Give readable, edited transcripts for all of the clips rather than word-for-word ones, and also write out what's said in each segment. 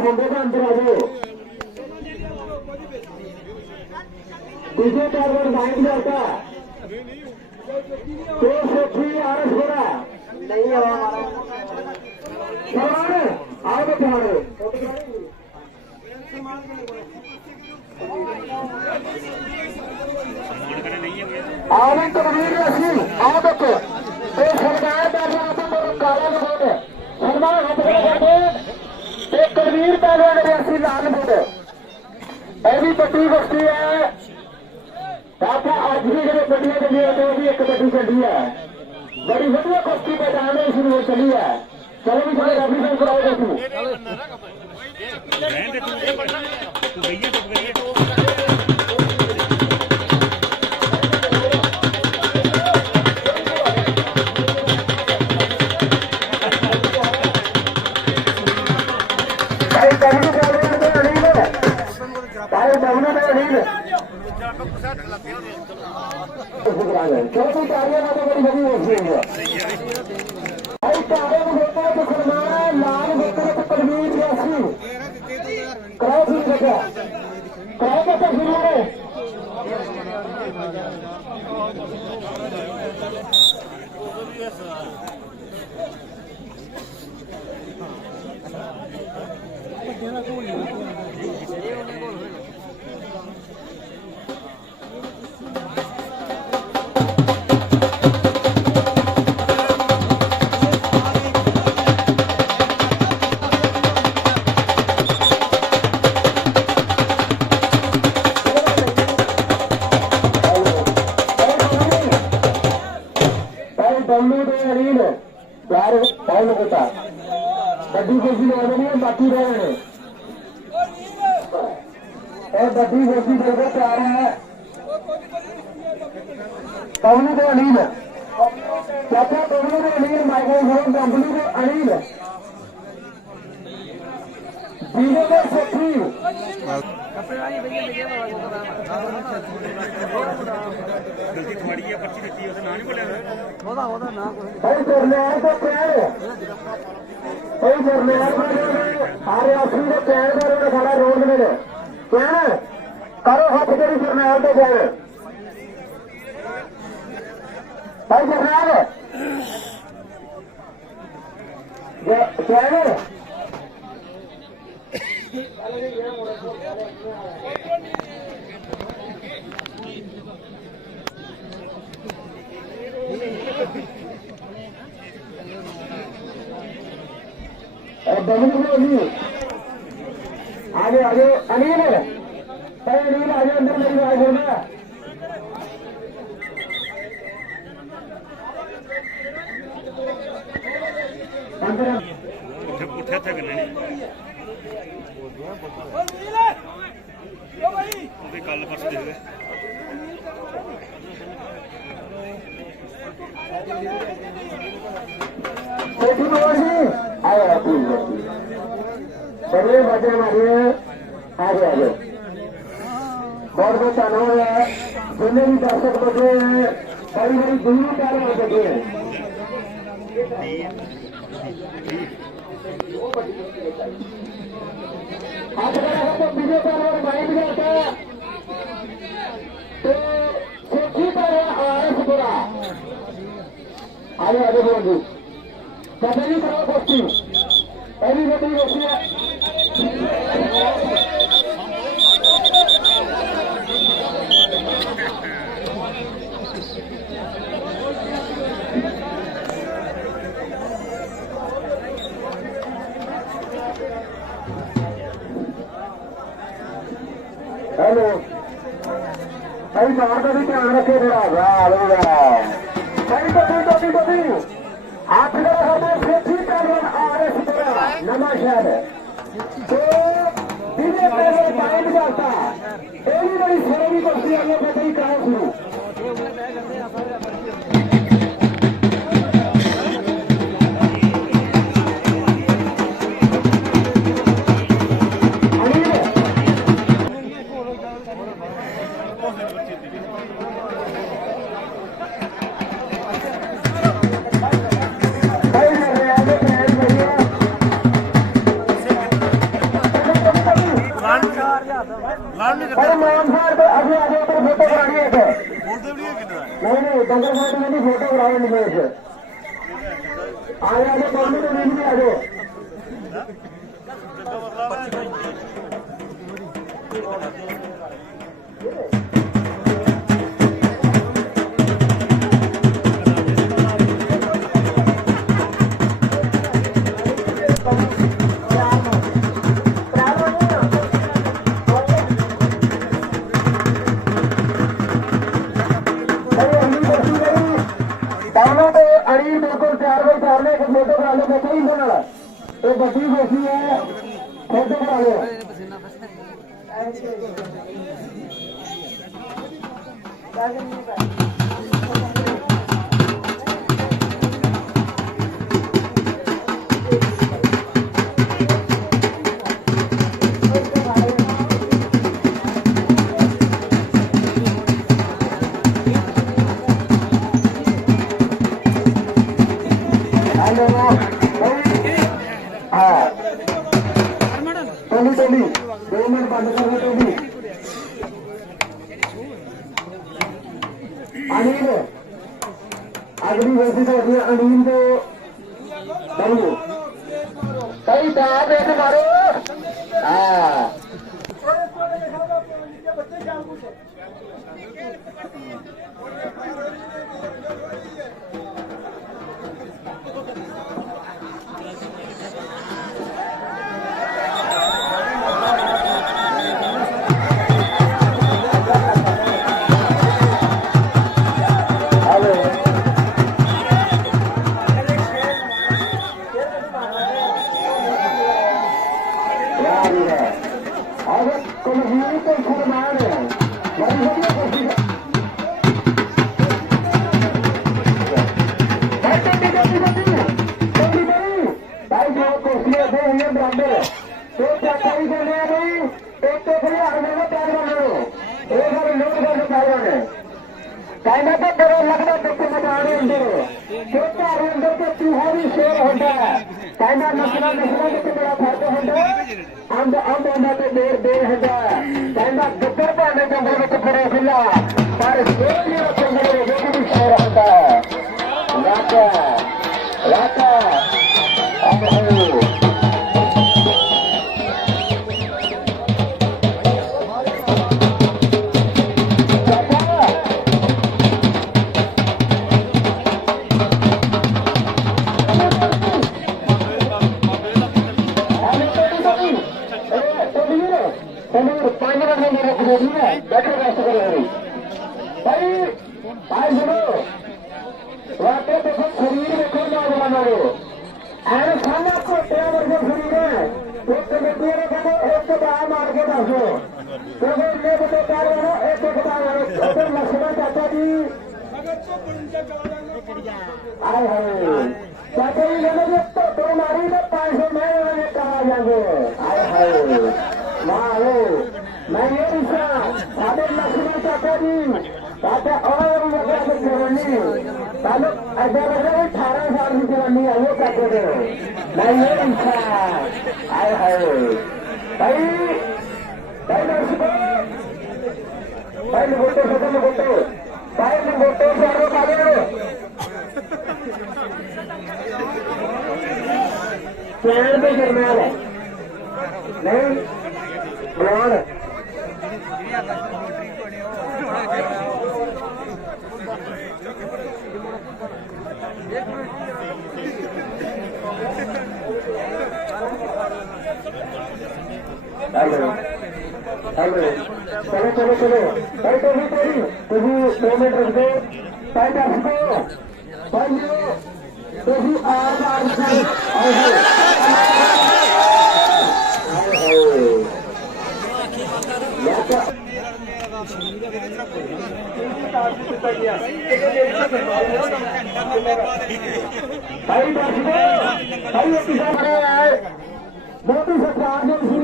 मुंडे का अंदर आ जाओ। दूसरे कारवार माइंड जाता तो सोची आरस बड़ा नहीं है हमारा आओ तो तुम्हारे आनंद कबीर रसी आओ तक तो सरकार काला बोर्ड शर्मा हाथ कबीर पहलवान रियासी लाल बोर्ड यह भी बड़ी गोष्ठी है। आप अज भी जो गड्डियां चलिए तो भी एक गड्डी चली है बड़ी वधिया गोष्ठी पहचान शुरू हो चली है। चलो भी सारे रवि सिंह कराओ देखो छोटी कार्य में तो बड़ी बड़ी होती है भाई कार्य में होता है तो फरमाना लाल होकर तो कलमीर जैसी कराओ ठीक है कराओ क्या शुरू है बड़ी गोशी नहीं है बाकी रहे और बड़ी गोशी देखो प्यार है पवनी को अनिल चाचा पवनी को अनिल माइक्रोफोन कंपनी को अनिल जीरो को सेठी गलती तुम्हारी है पर्ची देती है ना नहीं बोले भाई सरनेर को प्यार भाई सरनेर हर असली को प्यार करो खड़ा रोड में प्यार करो हाथ करी सरनेर को प्यार भाई सरनेर प्यार आगे आगे अनिल अनिल आगे अंदर मेरी बात बोलना अंदर उठा था करने कल परसों दे गए चलिए मजे मारिए आगे आगे बहुत बहुत धन्यवाद है जितने भी दर्शक बचे हैं बड़ी बड़ी दूरी कार हो सके हैं आप तो बीजे पर माइंड जाता है तो सेठी पर आरएस बुरा आगे आगे बोल कभी करो गोष्ठी अभी बड़ी गोष्ठी है हेलो भाई बाहर का भी ध्यान रखे थोड़ा भाई कभी हाथ नमस्कार तो धीरे पहले माइंड जाता एवरी बड़ी सेरेमनी करती है ये बताइए कहाँ शुरू जाओ निवेश आ जाओ कॉमेडी तो नहीं आ जाओ अड़ी बिल्कुल 4 बाई 4 ने एक फोटो करा लो देखो इनके नाल ये बड़ी बेसी है फोटो करा लो टोली 2 मिनट बंद कर दो टोली अनिल अगली वैसी तो अनिल को बनो कई दाब एक मारो हाँ कहना तो बड़ा लगता दुख मचाने अंदर छोटा अंदर तो चूहा भी शेर होता है कहना नसना नसना के बड़ा फायदा होता है अंब अंब होना तो देर देर होता है कहना गद्दर पाने जंगल में पड़ा खुला पर शेर जो जंगल में वो भी शेर होता है राजा राजा मैं ये सादर लक्ष्मण चाचा जी चाचा और जवानी पहले ऐसा लग रहा है 18 साल की जवानी है वो कहते थे मैं ये इच्छा आए हाय भाई भाई दर्शकों भाई लगोटो छोटे लगोटो भाई लगोटो चारों काले प्लान पे करना है नहीं प्लान हेलो हेलो चलो चलो चलो भाई तो भी 2 मिनट रुक दो भाई दर्शकों भाई तो भी आज भाई मोदी सरकार ने श्री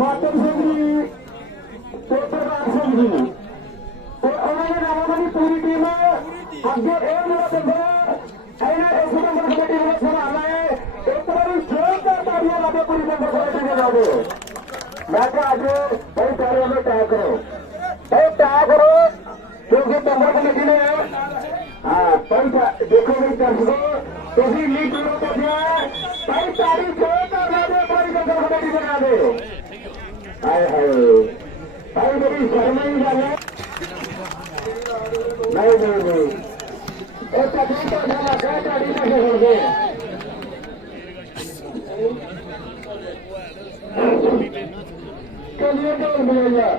मातम सिंह जी प्रधान सिंह जी और उन्होंने नामों की पूरी टीम अगे एक मेरा बंदा ऐसी नंबर कमेटी में संभालना है एक बार जोरदार तालियां लगे पूरी नंबर कमेटी में जाओगे मैं आज भाई तालियों में तय करो भाई तय करो क्योंकि नंबर कमेटी ने देखो भाई दर्शकों तुम लीड करो तो भाई तारीख करना दे पारी का कबड्डी बना दे हाय हाय भाई बड़ी शर्म ही गल है नहीं एक तकलीफ का ना लगा ताड़ी में हो गए चलिए तो मिलेगा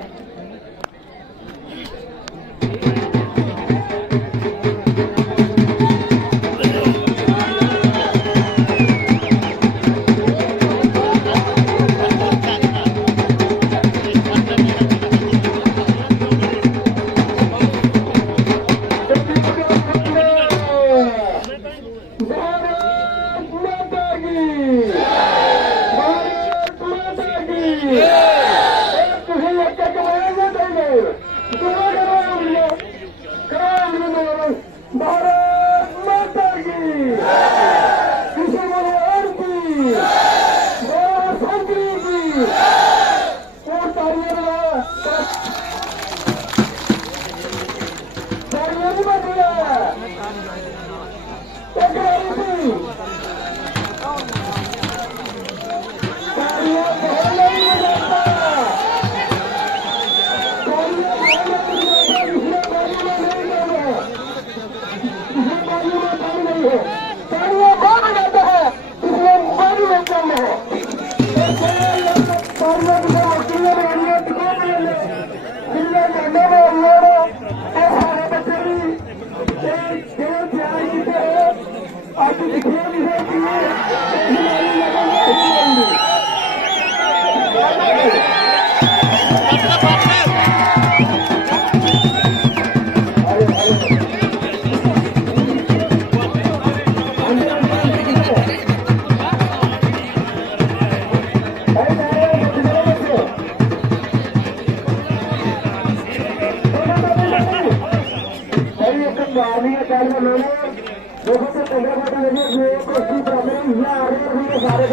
सारे